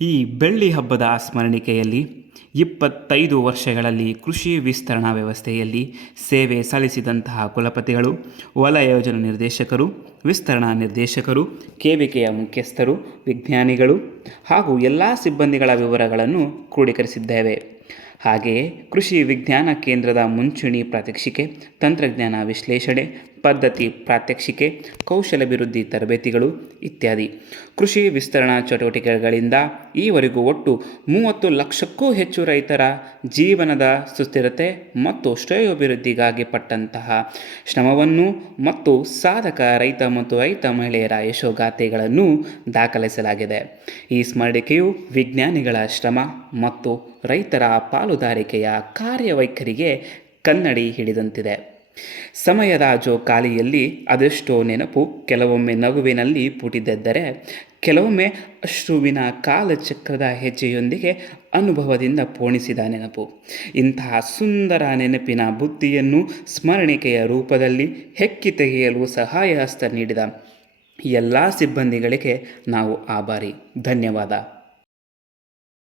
ಈ ಬೆಳ್ಳಿ ಹಬ್ಬದ ಸ್ಮರಣಿಕೆಯಲ್ಲಿ 25 ವರ್ಷಗಳಲ್ಲಿ ಕೃಷಿ ವಿಸ್ತರಣಾ ವ್ಯವಸ್ಥೆಯಲ್ಲಿ ಸೇವೆ ಸಲ್ಲಿಸಿದಂತಹ ಕುಲಪತಿಗಳು, ವಲಯ ಯೋಜನಾ ನಿರ್ದೇಶಕರು, ವಿಸ್ತರಣಾ ನಿರ್ದೇಶಕರು, ಕೇವಿಕೆಯ ಮುಖ್ಯಸ್ಥರು, ವಿಜ್ಞಾನಿಗಳು ಹಾಗೂ ಎಲ್ಲ ಸಿಬ್ಬಂದಿಗಳ ವಿವರಗಳನ್ನು ಕ್ರೋಢೀಕರಿಸಿದ್ದೇವೆ. ಹಾಗೆಯೇ ಕೃಷಿ ವಿಜ್ಞಾನ ಕೇಂದ್ರದ ಮುಂಚೂಣಿ ಪ್ರಾತ್ಯಕ್ಷಿಕೆ, ತಂತ್ರಜ್ಞಾನ ವಿಶ್ಲೇಷಣೆ, ಪದ್ಧತಿ ಪ್ರಾತ್ಯಕ್ಷಿಕೆ, ಕೌಶಲ್ಯಾಭಿವೃದ್ಧಿ ತರಬೇತಿಗಳು ಇತ್ಯಾದಿ. ಕೃಷಿ ವಿಸ್ತರಣಾ ಚಟುವಟಿಕೆಗಳಿಂದ ಈವರೆಗೂ ಒಟ್ಟು 30 ಲಕ್ಷಕ್ಕೂ ಹೆಚ್ಚು ರೈತರ ಜೀವನದ ಸುಸ್ಥಿರತೆ ಮತ್ತು ಶ್ರೇಯೋಭಿವೃದ್ಧಿಗಾಗಿ ಪಟ್ಟಂತಹ ಶ್ರಮವನ್ನು ಮತ್ತು ಸಾಧಕ ರೈತ ಮತ್ತು ರೈತ ಮಹಿಳೆಯರ ಯಶೋಗಾಥೆಗಳನ್ನು ದಾಖಲಿಸಲಾಗಿದೆ. ಈ ಸ್ಮರಣಿಕೆಯು ವಿಜ್ಞಾನಿಗಳ ಶ್ರಮ ಮತ್ತು ರೈತರ ಪಾಲುದಾರಿಕೆಯ ಕಾರ್ಯವೈಖರಿಗೆ ಕನ್ನಡಿ ಹಿಡಿದಂತಿದೆ. ಸಮಯದ ಜೋಕಾಲಿಯಲ್ಲಿ ಅದೆಷ್ಟೋ ನೆನಪು ಕೆಲವೊಮ್ಮೆ ನಗುವಿನಲ್ಲಿ ಪುಟಿದೆದ್ದರೆ, ಕೆಲವೊಮ್ಮೆ ಅಶ್ರುವಿನ ಕಾಲಚಕ್ರದ ಹೆಜ್ಜೆಯೊಂದಿಗೆ ಅನುಭವದಿಂದ ಪೋಣಿಸಿದ ನೆನಪು. ಇಂತಹ ಸುಂದರ ನೆನಪಿನ ಬುತ್ತಿಯನ್ನು ಸ್ಮರಣಿಕೆಯ ರೂಪದಲ್ಲಿ ಹೆಕ್ಕಿ ತೆಗೆಯಲು ಸಹಾಯ ಹಸ್ತ ನೀಡಿದ ಎಲ್ಲ ಸಿಬ್ಬಂದಿಗಳಿಗೆ ನಾವು ಆಭಾರಿ. ಧನ್ಯವಾದ.